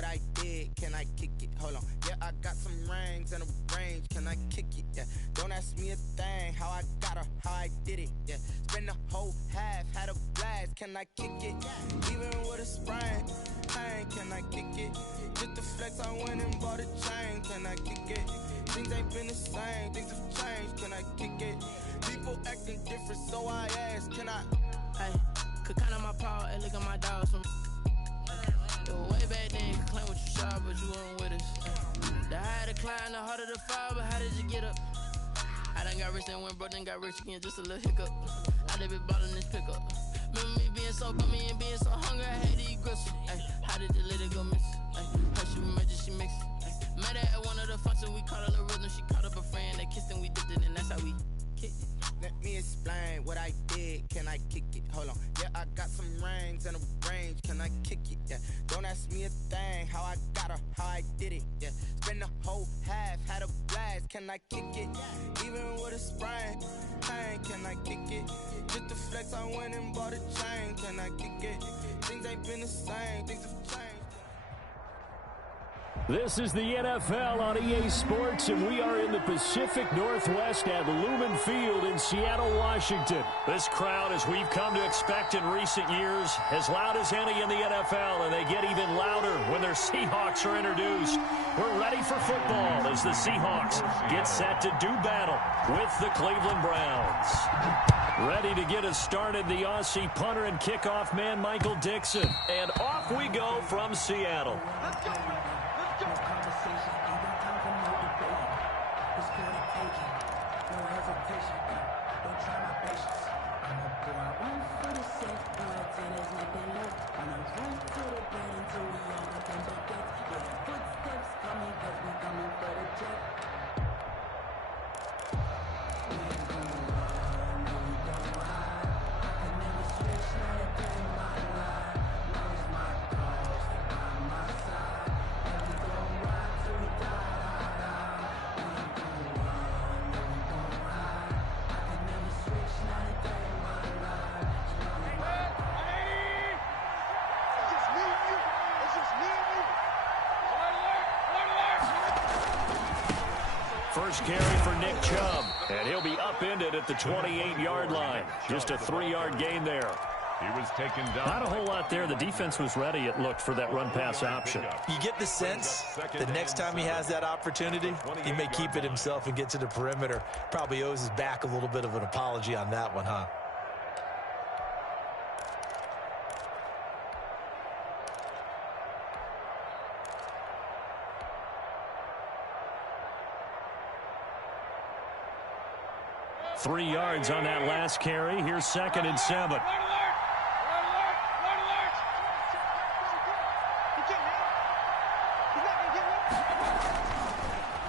what I did, can I kick it? Hold on, yeah, I got some rings and a range, can I kick it? Yeah, don't ask me a thing, how I got her, how I did it. Yeah, spend the whole half, had a blast, can I kick it? Even with a sprain, can I kick it? Just the flex, I went and bought a chain, can I kick it? Things ain't been the same, things have changed, can I kick it? People acting different, so I ask, can I? Hey, could count on my power and look at my dogs from way back then, you could claim what you saw, but you weren't with us. The higher the climb, the harder the fall, but how did you get up? I done got rich and went broke, then got rich again, just a little hiccup. I done been ballin' this pickup. Remember me being so bummy and being so hungry, I had to eat gristle. Ay, how did the lady go miss? Ay, how she remember she mixed. Met her at one of the functions, we caught her the rhythm, she caught up a friend, they kissed and we dipped it, and that's how we kicked it. Let me explain what I did, can I kick it? Hold on, yeah, I got some rings and a range, can I kick it? Yeah, don't ask me a thing, how I got her, how I did it. Yeah, spend the whole half, had a blast, can I kick it? Even with a sprain, can I kick it? Just the flex, I went and bought a chain, can I kick it? Things ain't been the same, things have changed. This is the NFL on EA Sports, and we are in the Pacific Northwest at Lumen Field in Seattle, Washington. This crowd, as we've come to expect in recent years, as loud as any in the NFL, and they get even louder when their Seahawks are introduced. We're ready for football as the Seahawks get set to do battle with the Cleveland Browns. Ready to get us started, the Aussie punter and kickoff man, Michael Dixon. And off we go from Seattle. Let's go. No conversation, ain't got time for no debate. It's for the taking, no hesitation. Don't try my patience. I'm a boy, one for the set, boy, tennis, let them look. I'm a run to the bed until we all got them buckets. Yeah, footsteps coming, cause we coming for the jet. We ain't gonna run, no, we don't hide. I can never switch, not a day in my life. Lost my cause, by my side. First carry for Nick Chubb, and he'll be upended at the 28-yard line. Just a 3-yard gain there. He was taken down. Not a whole lot there. The defense was ready, it looked, for that run-pass option. You get the sense that next time he has that opportunity, he may keep it himself and get to the perimeter. Probably owes his back a little bit of an apology on that one, huh? Three yards on that last carry. Here's 2nd and 7.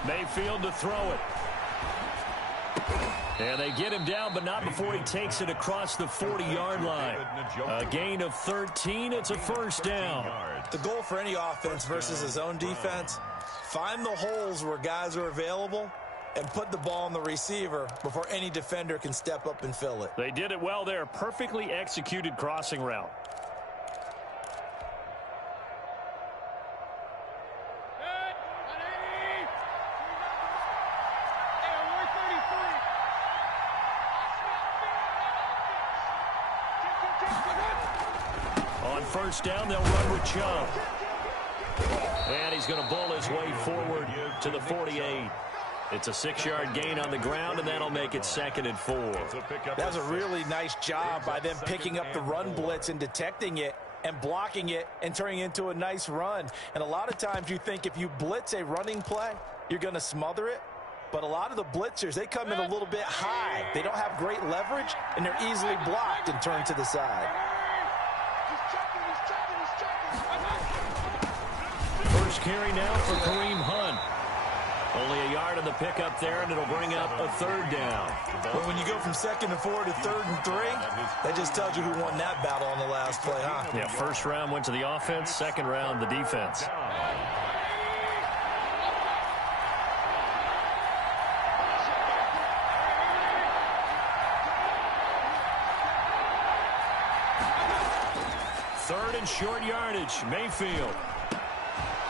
Mayfield to throw it. And they get him down, but not before he takes it across the 40-yard line. A gain of 13. It's a first down. The goal for any offense versus his own defense, find the holes where guys are available and put the ball on the receiver before any defender can step up and fill it. They did it well there. Perfectly executed crossing route. On first down, they'll run with Chubb. And he's going to bull his way forward to the 48. It's a 6-yard gain on the ground, and that'll make it 2nd and 4. That was a really nice job by them picking up the run blitz and detecting it and blocking it and turning it into a nice run. And a lot of times you think if you blitz a running play, you're going to smother it. But a lot of the blitzers, they come in a little bit high. They don't have great leverage, and they're easily blocked and turned to the side. First carry now for Kareem Hunt. Only a yard on the pickup there, and it'll bring up a 3rd down. But when you go from 2nd and 4 to 3rd and 3, that just tells you who won that battle on the last play, huh? Yeah, first round went to the offense, second round the defense. Third and short yardage, Mayfield.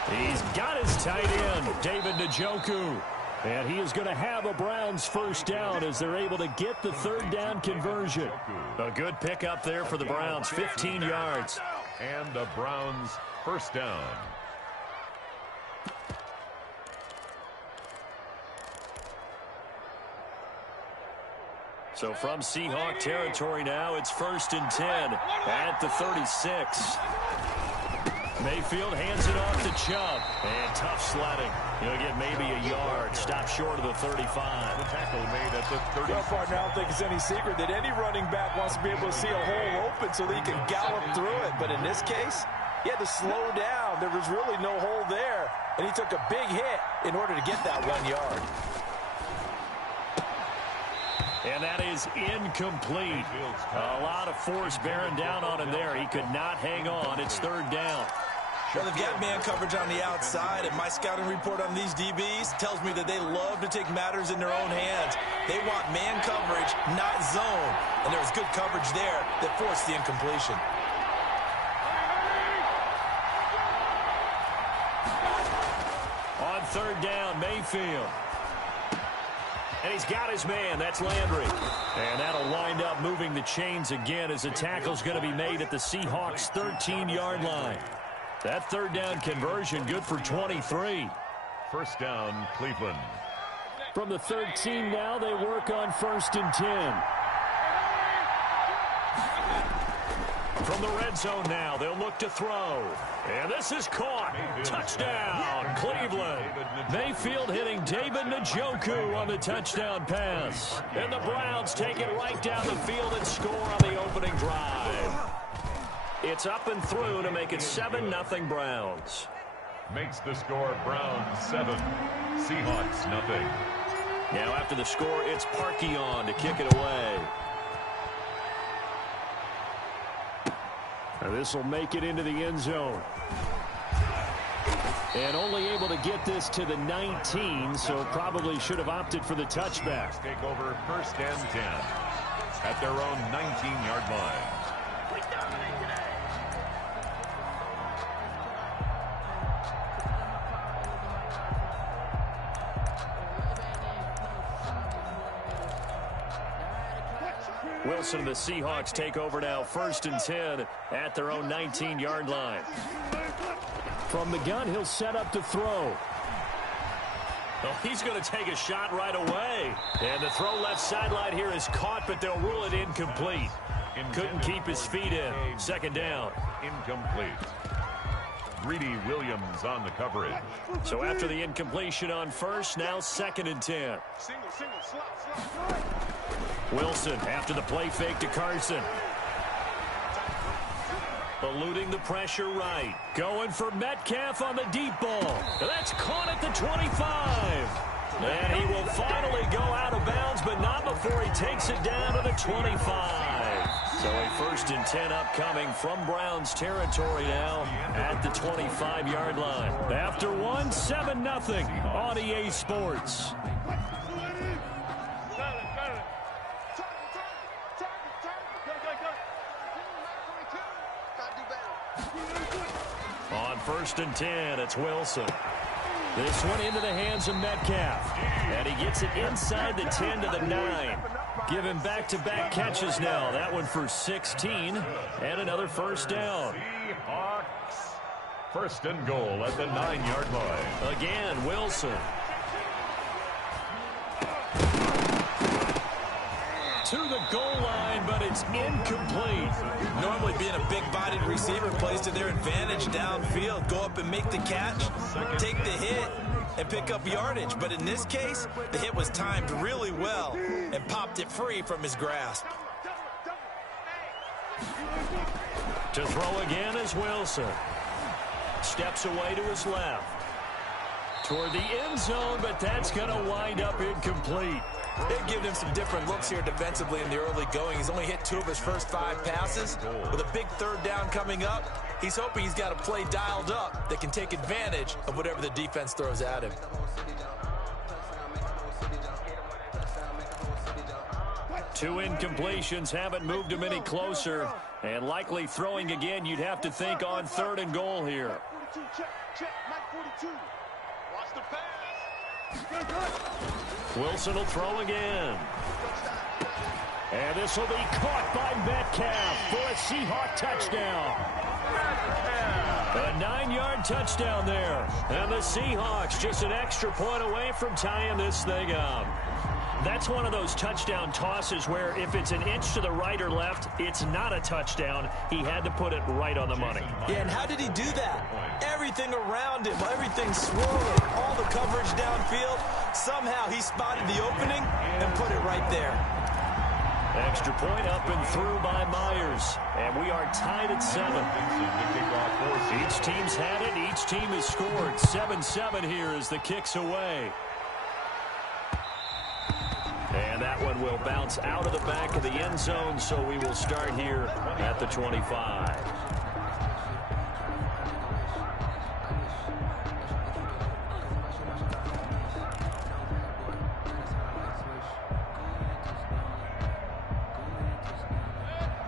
He's got his tight end, David Njoku. And he is going to have a Browns first down as they're able to get the third down conversion. A good pickup there for the Browns, 15 yards. And the Browns first down. So from Seahawk territory now, it's 1st and 10 at the 36. Mayfield hands it off to Chubb. And tough sledding. He'll get maybe a yard. Stop short of the 35. The tackle made at the 36. Well, partner, I don't think it's any secret that any running back wants to be able to see a hole open so that he can gallop through it. But in this case, he had to slow down. There was really no hole there. And he took a big hit in order to get that 1 yard. And that is incomplete. A lot of force bearing down on him there. He could not hang on. It's 3rd down. Well, they've got man coverage on the outside, and my scouting report on these DBs tells me that they love to take matters in their own hands. They want man coverage, not zone. And there was good coverage there that forced the incompletion. On 3rd down, Mayfield. And he's got his man. That's Landry. And that'll wind up moving the chains again as the tackle's going to be made at the Seahawks' 13-yard line. That 3rd down conversion good for 23. First down, Cleveland. From the 13 now, they work on 1st and 10. From the red zone now, they'll look to throw. And this is caught. Touchdown, Cleveland. Mayfield hitting David Njoku on the touchdown pass. And the Browns take it right down the field and score on the opening drive. It's up and through to make it 7-0 Browns. Makes the score Browns 7, Seahawks nothing. Now after the score, it's Parkey on to kick it away. Now this will make it into the end zone. And only able to get this to the 19, so probably should have opted for the touchback. Take over 1st and 10 at their own 19-yard line. Wilson and the Seahawks take over now, 1st and 10 at their own 19-yard line. From the gun, he'll set up to throw. Oh, he's going to take a shot right away. And the throw left sideline here is caught, but they'll rule it incomplete. Couldn't keep his feet in. 2nd down. Incomplete. Greedy Williams on the coverage. So after the incompletion on 1st, now 2nd and 10. Wilson after the play fake to Carson. Eluding the pressure right. Going for Metcalf on the deep ball. That's caught at the 25. And he will finally go out of bounds, but not before he takes it down to the 25. So a 1st and 10 upcoming from Browns territory now at the 25-yard line. After one, 7-0 on EA Sports. On 1st and 10, it's Wilson. This one into the hands of Metcalf. And he gets it inside the 10 to the 9. Give him back-to-back catches now. That one for 16 and another 1st down. Seahawks 1st and goal at the 9-yard line. Again, Wilson. To the goal line, but it's incomplete. Normally being a big-bodied receiver plays to their advantage downfield. Go up and make the catch, take the hit, and pick up yardage. But in this case, the hit was timed really well and popped it free from his grasp. To throw again is Wilson. Steps away to his left. Toward the end zone, but that's going to wind up incomplete. They've given him some different looks here defensively in the early going. He's only hit 2 of his first 5 passes. With a big 3rd down coming up, he's hoping he's got a play dialed up that can take advantage of whatever the defense throws at him. 2 incompletions haven't moved him any closer. And likely throwing again, you'd have to think on 3rd and goal here. Wilson will throw again. And this will be caught by Metcalf for a Seahawk touchdown. A 9-yard touchdown there. And the Seahawks just an extra point away from tying this thing up. That's one of those touchdown tosses where if it's an inch to the right or left, it's not a touchdown. He had to put it right on the money. Yeah, and how did he do that? Everything around him, everything swirling, all the coverage downfield. Somehow he spotted the opening and put it right there. Extra point up and through by Myers. And we are tied at 7. Each team's had it. Each team has scored. 7-7 here as the kick's away. And that one will bounce out of the back of the end zone, so we will start here at the 25.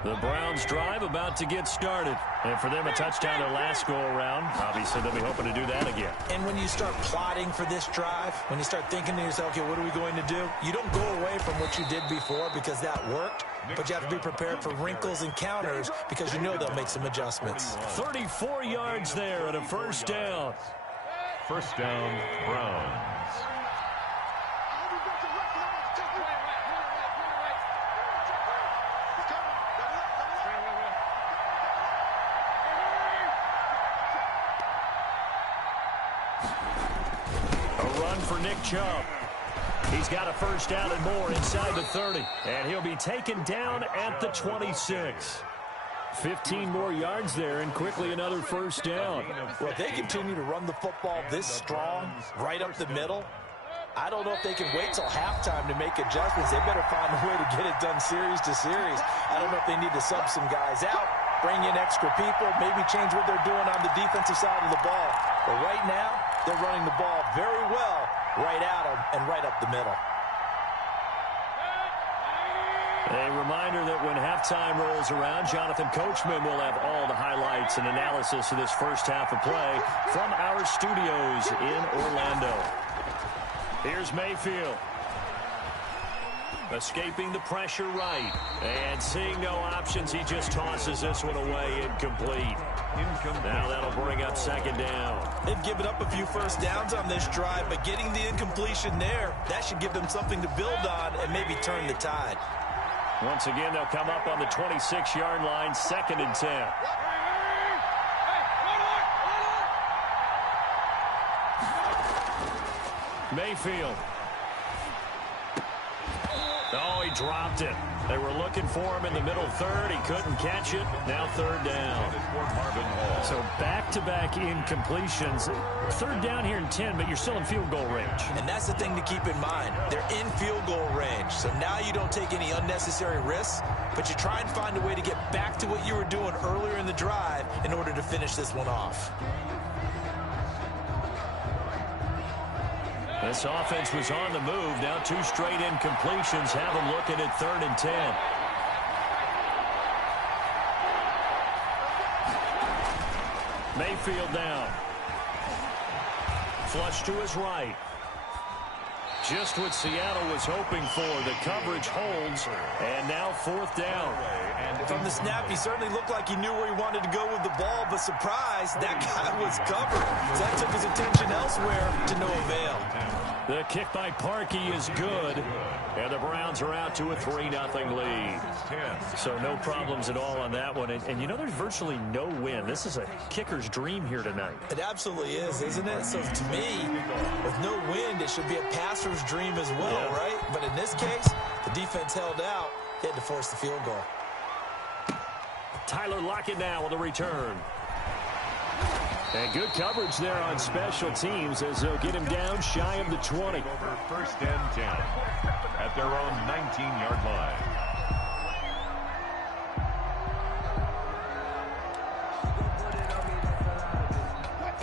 The Browns drive about to get started. And for them, a touchdown their last go-around. Obviously, they'll be hoping to do that again. And when you start plotting for this drive, when you start thinking to yourself, okay, what are we going to do? You don't go away from what you did before because that worked, but you have to be prepared for wrinkles and counters because you know they'll make some adjustments. 34 yards there and a first down. First down, Browns. For Nick Chubb. He's got a first down and more inside the 30. And he'll be taken down at the 26. 15 more yards there and quickly another first down. Well, if they continue to run the football this strong, right up the middle, I don't know if they can wait till halftime to make adjustments. They better find a way to get it done series to series. I don't know if they need to sub some guys out, bring in extra people, maybe change what they're doing on the defensive side of the ball. But right now, they're running the ball very well right at them and right up the middle. A reminder that when halftime rolls around, Jonathan Coachman will have all the highlights and analysis of this first half of play from our studios in Orlando. Here's Mayfield. Escaping the pressure right. And seeing no options, he just tosses this one away incomplete. Now that'll bring up second down. They've given up a few first downs on this drive, but getting the incompletion there, that should give them something to build on and maybe turn the tide. Once again, they'll come up on the 26-yard line, 2nd and 10. Mayfield. Oh, he dropped it. They were looking for him in the middle third. He couldn't catch it. Now 3rd down. So back-to-back incompletions. 3rd down here in 10, but you're still in field goal range. And that's the thing to keep in mind. They're in field goal range. So now you don't take any unnecessary risks, but you try and find a way to get back to what you were doing earlier in the drive in order to finish this one off. This offense was on the move. Now 2 straight incompletions have them looking at 3rd and 10. Mayfield down. Flush to his right. Just what Seattle was hoping for. The coverage holds, and now 4th down. From the snap, he certainly looked like he knew where he wanted to go with the ball, but surprise, that guy was covered. So that took his attention elsewhere to no avail. The kick by Parkey is good, and the Browns are out to a 3-0 lead. So no problems at all on that one. And you know, there's virtually no win. This is a kicker's dream here tonight. It absolutely is, isn't it? So to me, with no wind, it should be a passer's dream as well, right? But in this case, the defense held out. They had to force the field goal. Tyler Lockett now with a return. And good coverage there on special teams as they'll get him down shy of the 20. Over 1st and 10 at their own 19-yard line.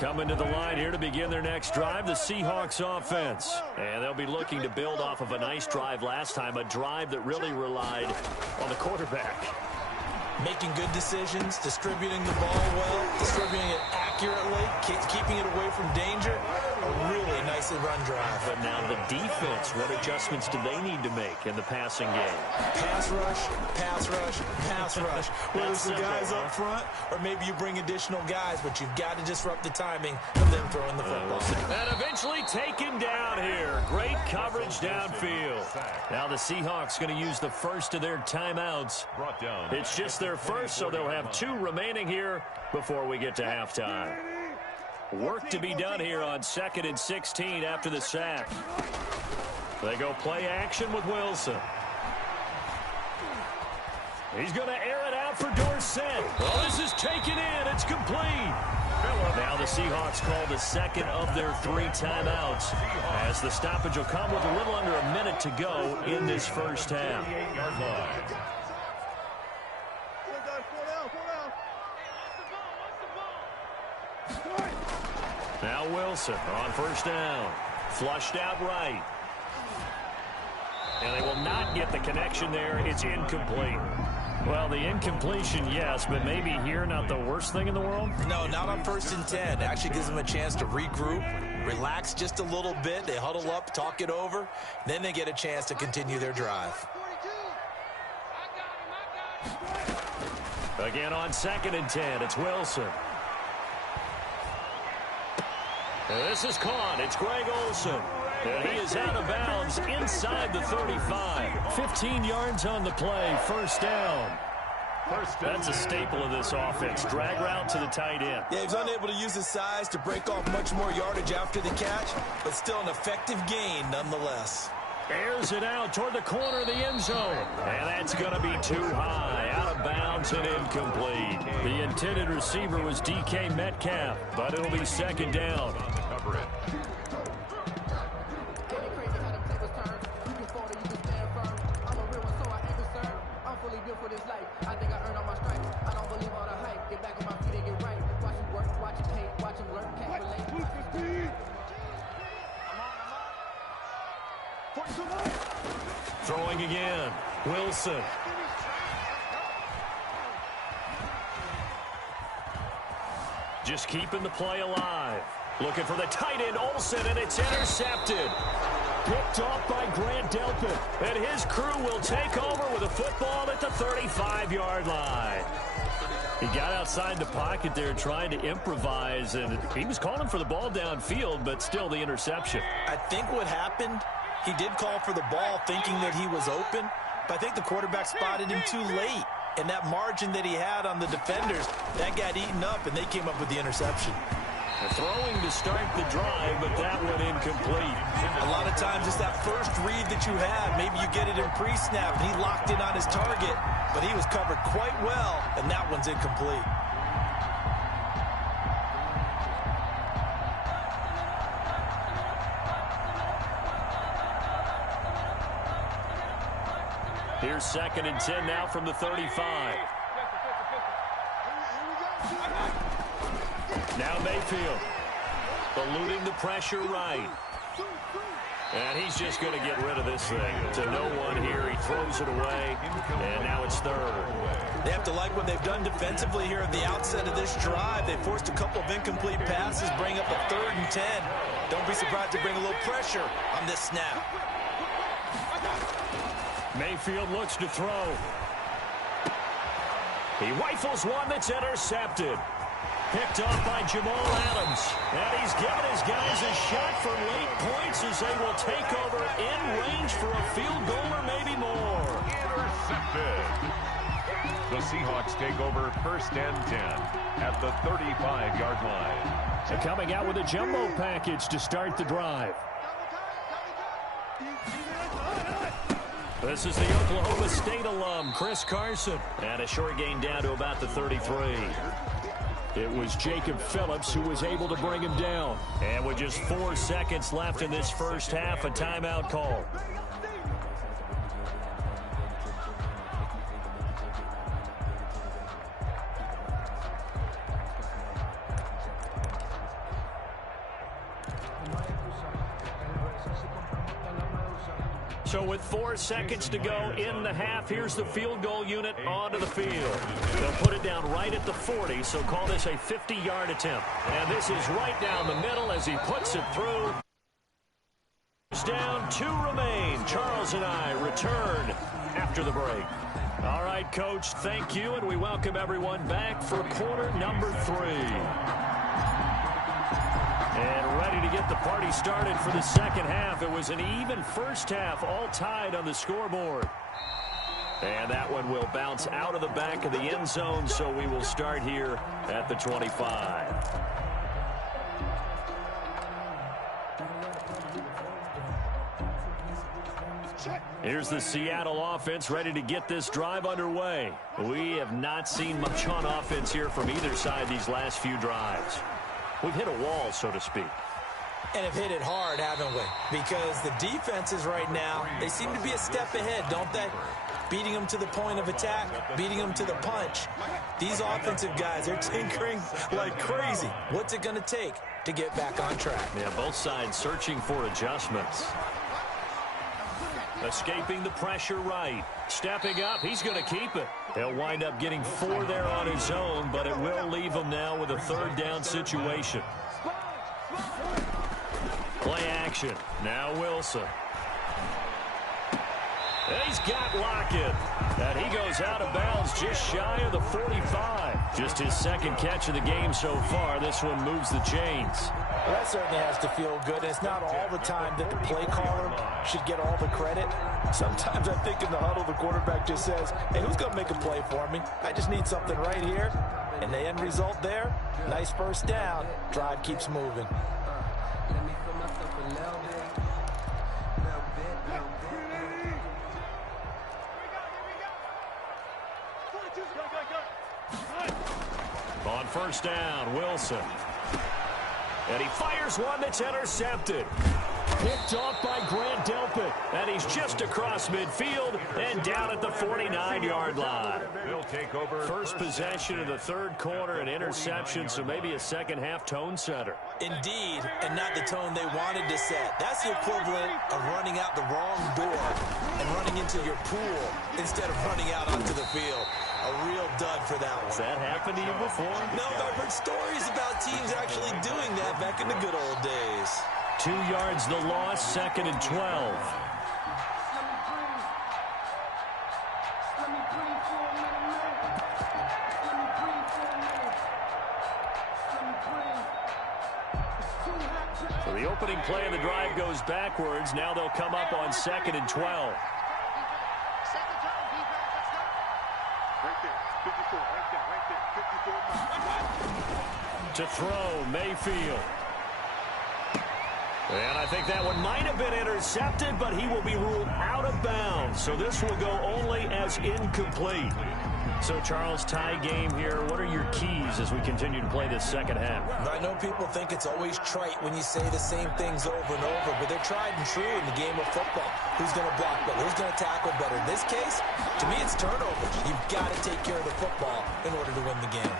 Coming to the line here to begin their next drive, the Seahawks offense. And they'll be looking to build off of a nice drive last time, a drive that really relied on the quarterback. Making good decisions, distributing the ball well, distributing it accurately, keeping it away from danger. A really nicely run drive. But now the defense, what adjustments do they need to make in the passing game? Pass rush, pass rush, pass rush. Whether it's the guys up front or maybe you bring additional guys, but you've got to disrupt the timing of them throwing the football. And eventually taken down here. Great coverage downfield. Now the Seahawks going to use the first of their timeouts. It's just their first, so they'll have 2 remaining here before we get to halftime. Work to be done here on 2nd and 16 after the sack. They go play action with Wilson. He's going to air it out for Dorsett. Oh, this is taken in. It's complete. Now the Seahawks call the second of their 3 timeouts, as the stoppage will come with a little under a minute to go in this first half. Now Wilson on first down. Flushed out right. And they will not get the connection there. It's incomplete. Well, the incompletion, yes, but maybe here not the worst thing in the world? No, not on 1st and 10. It actually gives them a chance to regroup, relax just a little bit. They huddle up, talk it over. Then they get a chance to continue their drive. Again on 2nd and 10, it's Wilson. And this is caught. It's Greg Olsen. And he is out of bounds inside the 35. 15 yards on the play. First down. That's a staple of this offense. Drag route to the tight end. Yeah, he's unable to use his size to break off much more yardage after the catch, but still an effective gain nonetheless. Airs it out toward the corner of the end zone. And that's going to be too high. Out of bounds and incomplete. The intended receiver was DK Metcalf, but it'll be 2nd down. Cover it. Throwing again. Wilson. Just keeping the play alive. Looking for the tight end, Olsen, and it's intercepted. Picked off by Grant Delpit. And his crew will take over with a football at the 35-yard line. He got outside the pocket there trying to improvise, and he was calling for the ball downfield, but still the interception. I think what happened, he did call for the ball thinking that he was open, but I think the quarterback spotted him too late. And that margin that he had on the defenders, that got eaten up, and they came up with the interception. Throwing to start the drive, but that one incomplete. A lot of times it's that first read that you have. Maybe you get it in pre-snap, and he locked in on his target, but he was covered quite well, and that one's incomplete. Here's 2nd and 10 now from the 35. Now Mayfield, eluding the pressure right. And he's just going to get rid of this thing to no one here. He throws it away, and now it's 3rd. They have to like what they've done defensively here at the outset of this drive. They forced a couple of incomplete passes, bring up a 3rd and 10. Don't be surprised to bring a little pressure on this snap. Mayfield looks to throw. He rifles one that's intercepted. Picked off by Jamal Adams. And he's given his guys a shot for late points as they will take over in range for a field goal or maybe more. Intercepted. The Seahawks take over 1st and 10 at the 35-yard line. So coming out with a jumbo package to start the drive. This is the Oklahoma State alum, Chris Carson. And a short gain down to about the 33. It was Jacob Phillips who was able to bring him down. And with just 4 seconds left in this first half, a timeout call. So with 4 seconds to go in the half, here's the field goal unit onto the field. They'll put it down right at the 40, so call this a 50-yard attempt. And this is right down the middle as he puts it through. Down, 2 remain. Charles and I return after the break. All right, Coach, thank you, and we welcome everyone back for quarter number 3. And ready to get the party started for the second half. It was an even first half, all tied on the scoreboard. And that one will bounce out of the back of the end zone, so we will start here at the 25. Here's the Seattle offense ready to get this drive underway. We have not seen much on offense here from either side these last few drives. We've hit a wall, so to speak. And have hit it hard, haven't we? Because the defenses right now, they seem to be a step ahead, don't they? Beating them to the point of attack, beating them to the punch. These offensive guys, they're tinkering like crazy. What's it going to take to get back on track? Yeah, both sides searching for adjustments. Escaping the pressure right. Stepping up, he's going to keep it. He'll wind up getting 4 there on his own, but it will leave him now with a third down situation. Play action. Now Wilson. He's got Lockett. And he goes out of bounds just shy of the 45. Just his second catch of the game so far. This one moves the chains. Well, that certainly has to feel good. It's not all the time that the play caller should get all the credit. Sometimes I think in the huddle, the quarterback just says, hey, who's going to make a play for me? I just need something right here. And the end result there, nice first down. Drive keeps moving. Let me feel myself a little bit. On first down, Wilson. And he fires one that's intercepted. Picked off by Grant Delpit. And he's just across midfield and down at the 49-yard line. They'll take over. First possession of the third quarter, an interception, so maybe a second-half tone setter. Indeed, and not the tone they wanted to set. That's the equivalent of running out the wrong door and running into your pool instead of running out onto the field. A real dud for that one. Has that happened to you before? No, I've heard stories about teams actually doing that back in the good old days. 2 yards the loss, second and 12. So the opening play of the drive goes backwards. Now they'll come up on second and 12. To throw, Mayfield. And I think that one might have been intercepted, but he will be ruled out of bounds. So this will go only as incomplete. So, Charles, tie game here. What are your keys as we continue to play this second half? I know people think it's always trite when you say the same things over and over, but they're tried and true in the game of football. Who's going to block better? Who's going to tackle better? In this case, to me, it's turnovers. You've got to take care of the football in order to win the game.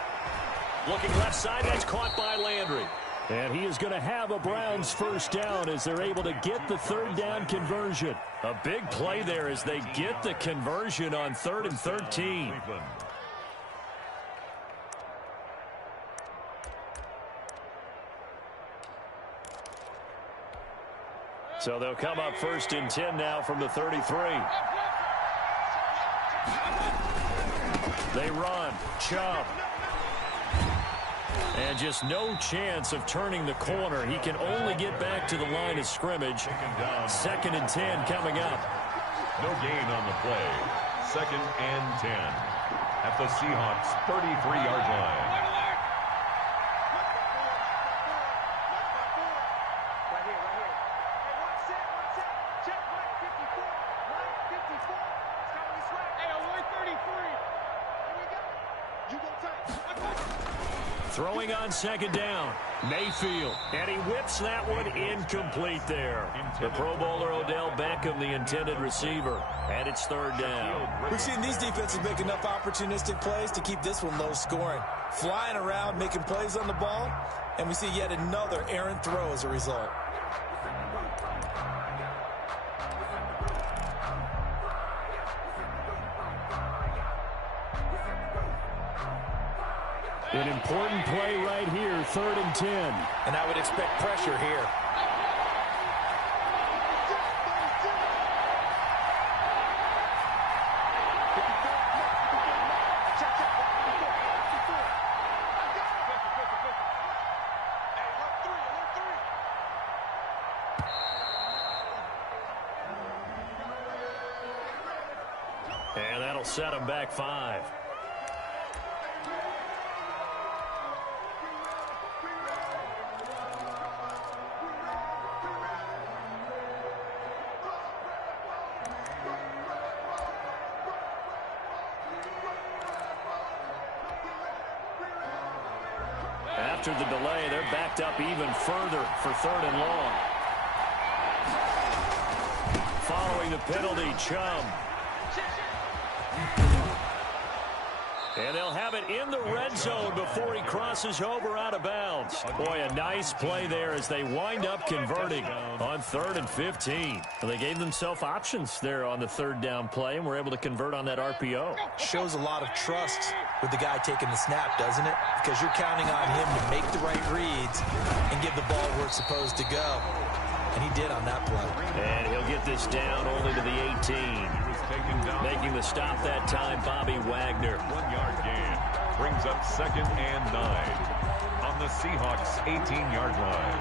Looking left side, that's caught by Landry. And he is going to have a Browns first down as they're able to get the third down conversion. A big play there as they get the conversion on 3rd and 13. So they'll come up 1st and 10 now from the 33. They run. Chubb. And just no chance of turning the corner. He can only get back to the line of scrimmage. 2nd and 10 coming up. No gain on the play. 2nd and 10 at the Seahawks 33-yard line. Throwing on 2nd down, Mayfield, and he whips that one incomplete there. The Pro Bowler Odell Beckham, the intended receiver, and it's 3rd down. We've seen these defenses make enough opportunistic plays to keep this one low scoring. Flying around, making plays on the ball, and we see yet another errant throw as a result. An important play right here, 3rd and 10. And I would expect pressure here. And that'll set him back 5. After the delay, they're backed up even further for 3rd and long. Following the penalty, Chubb. And they'll have it in the red zone before he crosses over out of bounds. Boy, a nice play there as they wind up converting on 3rd and 15. Well, they gave themselves options there on the 3rd down play and were able to convert on that RPO. Shows a lot of trust with the guy taking the snap, doesn't it? Because you're counting on him to make the right reads and give the ball where it's supposed to go. And he did on that play. And he'll get this down only to the 18. Making the stop that time, Bobby Wagner. 1-yard gain. Brings up 2nd and 9 on the Seahawks 18-yard line.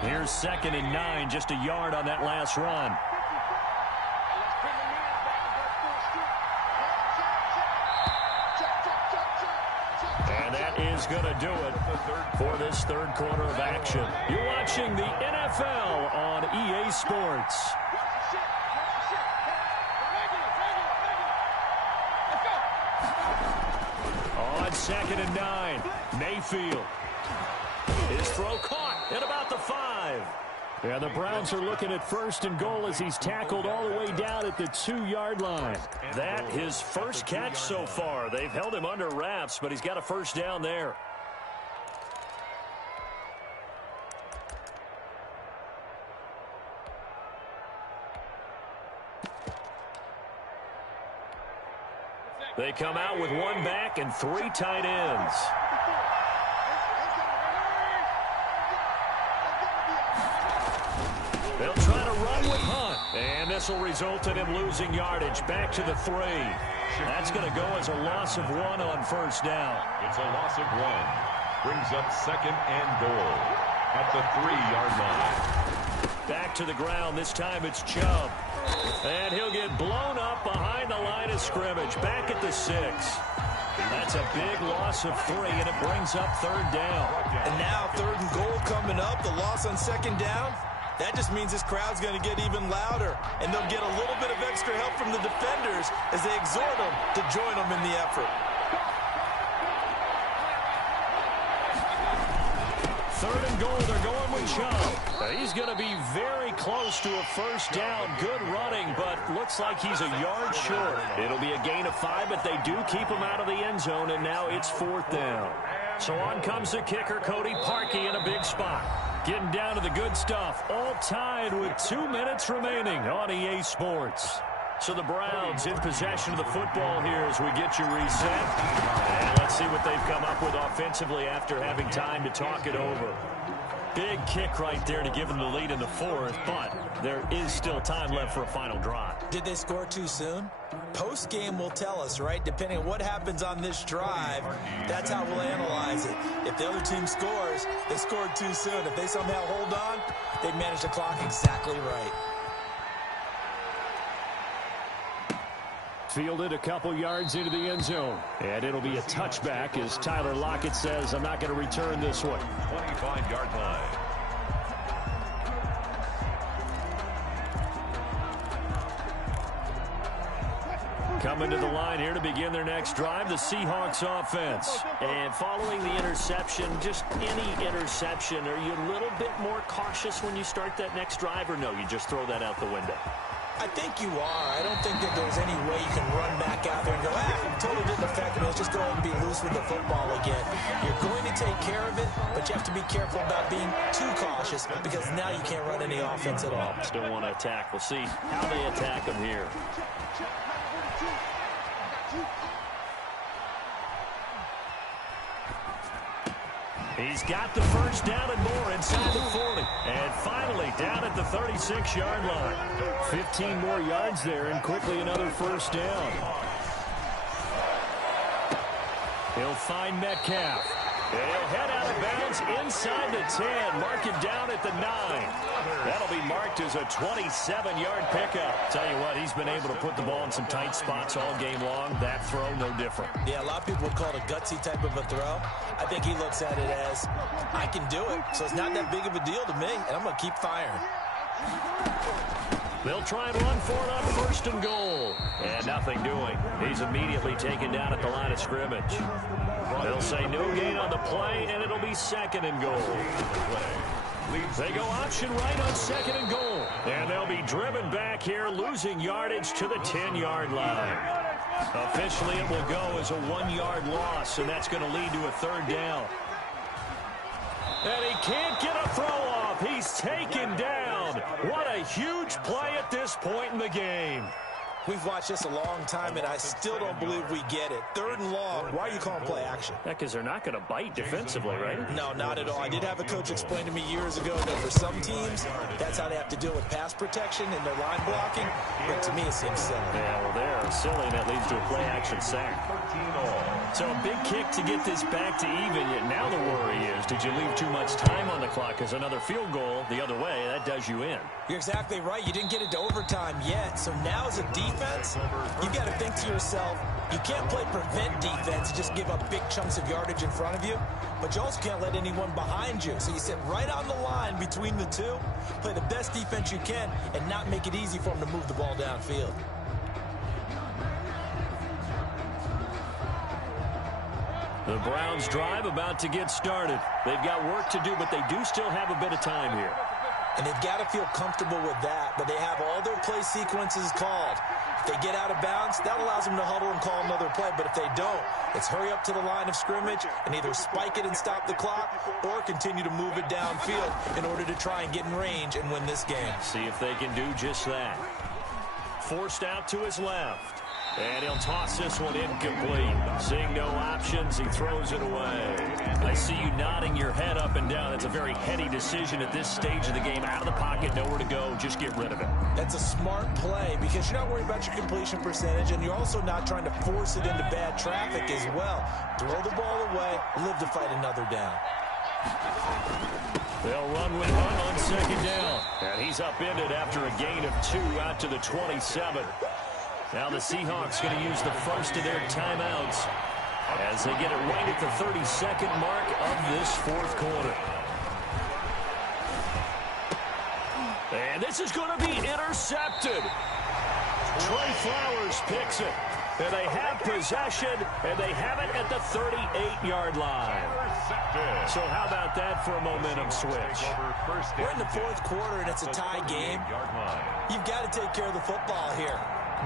Here's 2nd and 9, just a yard on that last run. And that is going to do it for this 3rd quarter of action. You're watching the NFL on EA Sports. On 2nd and 9, Mayfield. His throw caught at about the 5. Yeah, the Browns are looking at 1st and goal as he's tackled all the way down at the 2-yard line. That his first catch so far. They've held him under wraps, but he's got a 1st down there. They come out with 1 back and 3 tight ends. They'll try to run with Hunt. And this will result in him losing yardage back to the 3. That's going to go as a loss of 1 on 1st down. It's a loss of 1. Brings up 2nd and goal at the 3-yard line. Back to the ground. This time it's Chubb. And he'll get blown up behind the line of scrimmage. Back at the 6. That's a big loss of 3, and it brings up 3rd down. And now 3rd and goal coming up. The loss on 2nd down. That just means this crowd's going to get even louder, and they'll get a little bit of extra help from the defenders as they exhort them to join them in the effort. 3rd and goal, they're going with Chubb. He's going to be very close to a 1st down. Good running, but looks like he's a yard short. It'll be a gain of 5, but they do keep him out of the end zone, and now it's 4th down. So on comes the kicker, Cody Parkey, in a big spot. Getting down to the good stuff, all tied with 2 minutes remaining on EA Sports. So the Browns in possession of the football here as we get you reset. And let's see what they've come up with offensively after having time to talk it over. Big kick right there to give them the lead in the 4th, but there is still time left for a final drive. Did they score too soon? Post-game will tell us, right? Depending on what happens on this drive, that's how we'll analyze it. If the other team scores, they scored too soon. If they somehow hold on, they've managed the clock exactly right. Fielded a couple yards into the end zone. And it'll be a touchback as Tyler Lockett says, I'm not going to return this one. 25-yard line. Coming to the line here to begin their next drive, the Seahawks offense. And following the interception, just any interception, are you a little bit more cautious when you start that next drive, or no, you just throw that out the window? I think you are. I don't think that there's any way you can run back out there and go, totally didn't effect, let's just go ahead and be loose with the football again. You're going to take care of it, but you have to be careful about being too cautious because now you can't run any offense at all. Still want to attack. We'll see how they attack them here. He's got the first down and more inside the 40. And finally down at the 36-yard line. 15 more yards there and quickly another first down. He'll find Metcalf. And he'll head out of bounds inside the 10. Mark it down at the 9. That'll be marked as a 27-yard pickup. Tell you what, he's been able to put the ball in some tight spots all game long. That throw, no different. Yeah, a lot of people would call it a gutsy type of a throw. I think he looks at it as, I can do it, so it's not that big of a deal to me, and I'm going to keep firing. They'll try and run for it on first and goal. And nothing doing. He's immediately taken down at the line of scrimmage. They'll say no gain on the play, and it'll be second and goal. They go option right on second and goal. And they'll be driven back here, losing yardage to the 10-yard line. Officially, it will go as a 1-yard loss, and that's going to lead to a third down. And he can't get a throw off. He's taken down. What a huge play at this point in the game. We've watched this a long time, and I still don't believe we get it. Third and long, why are you calling play action? Yeah, because they're not going to bite defensively, right? No, not at all. I did have a coach explain to me years ago that for some teams, that's how they have to deal with pass protection and their line blocking. But to me, it seems silly. Yeah, well, they're silly, and that leads to a play action sack. So a big kick to get this back to even, yet now the worry is, did you leave too much time on the clock? Because another field goal the other way, that does you in. You're exactly right. You didn't get it to overtime yet. So now as a defense, you've got to think to yourself, you can't play prevent defense and just give up big chunks of yardage in front of you, but you also can't let anyone behind you. So you sit right on the line between the two, play the best defense you can, and not make it easy for them to move the ball downfield. The Browns drive about to get started. They've got work to do, but they do still have a bit of time here. And they've got to feel comfortable with that, but they have all their play sequences called. If they get out of bounds, that allows them to huddle and call another play, but if they don't, it's hurry up to the line of scrimmage and either spike it and stop the clock or continue to move it downfield in order to try and get in range and win this game. See if they can do just that. Forced out to his left. And he'll toss this one incomplete. Seeing no options, he throws it away. I see you nodding your head up and down. That's a very heady decision at this stage of the game. Out of the pocket, nowhere to go. Just get rid of it. That's a smart play because you're not worried about your completion percentage, and you're also not trying to force it into bad traffic as well. Throw the ball away, live to fight another down. They'll run with one on second down. And he's upended after a gain of 2 out to the 27. Now the Seahawks going to use the first of their timeouts as they get it right at the 32nd mark of this fourth quarter. And this is going to be intercepted. Trey Flowers picks it. And they have possession, and they have it at the 38-yard line. So how about that for a momentum switch? We're in the fourth quarter, and it's a tie game. You've got to take care of the football here.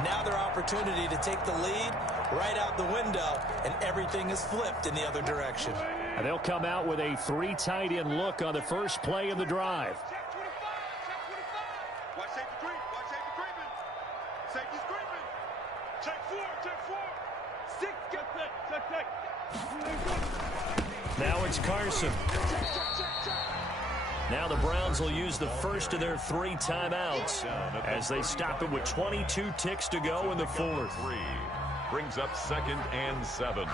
Now their opportunity to take the lead right out the window, and everything is flipped in the other direction. And they'll come out with a 3 tight end look on the first play of the drive. Watch safety creep. Watch safety creeping. Safety's creeping. Check 4. 6. Get set. Check. Now it's Carson. Now the Browns will use the first of their 3 timeouts as they stop it with 22 ticks to go in the fourth. Brings up 2nd and 7.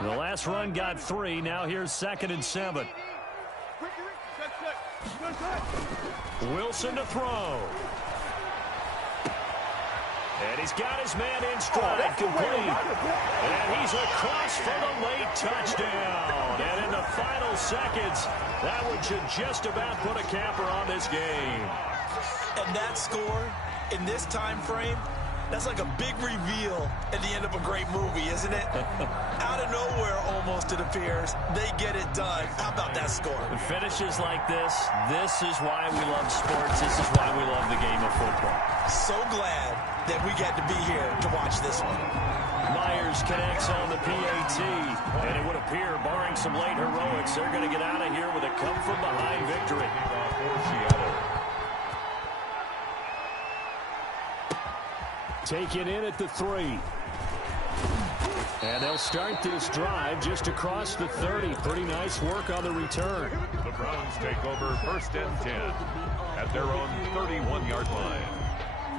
The last run got 3. Now here's 2nd and 7. Wilson to throw. And he's got his man in stride, complete. And he's across for the late touchdown. And in the final seconds, that one should just about put a capper on this game. And that score, in this time frame, that's like a big reveal at the end of a great movie, isn't it? Out of nowhere, almost, it appears. They get it done. How about that score? Finishes like this is why we love sports. This is why we love the game of football. glad we get to be here to watch this one. Myers connects on the PAT, and it would appear, barring some late heroics, they're going to get out of here with a come-from-behind victory. Taken in at the 3. And they'll start this drive just across the 30. Pretty nice work on the return. The Browns take over 1st and 10 at their own 31-yard line.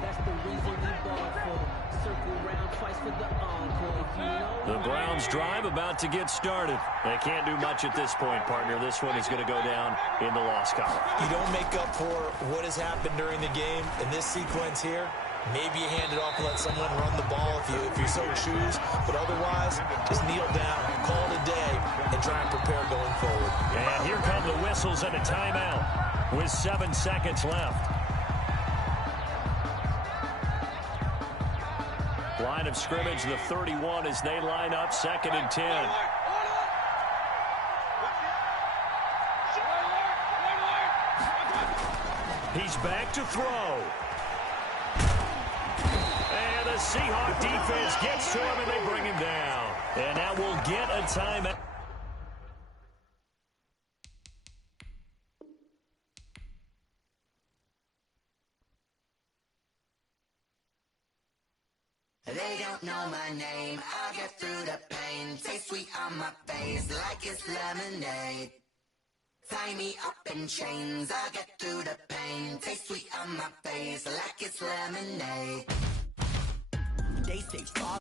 That's the reason we bought for circle round twice for the encore. The Browns drive about to get started. They can't do much at this point, partner. This one is going to go down in the loss column. You don't make up for what has happened during the game in this sequence here. Maybe you hand it off and let someone run the ball if you so choose. But otherwise, just kneel down, call it a day, and try and prepare going forward. And here come the whistles and a timeout with 7 seconds left. Line of scrimmage, the 31, as they line up 2nd and 10. He's back to throw. And the Seahawk defense gets to him, and they bring him down. And now we'll get a timeout. They don't know my name, I'll get through the pain. Taste sweet on my face like it's lemonade. Tie me up in chains, I'll get through the pain. Taste sweet on my face like it's lemonade. They say fall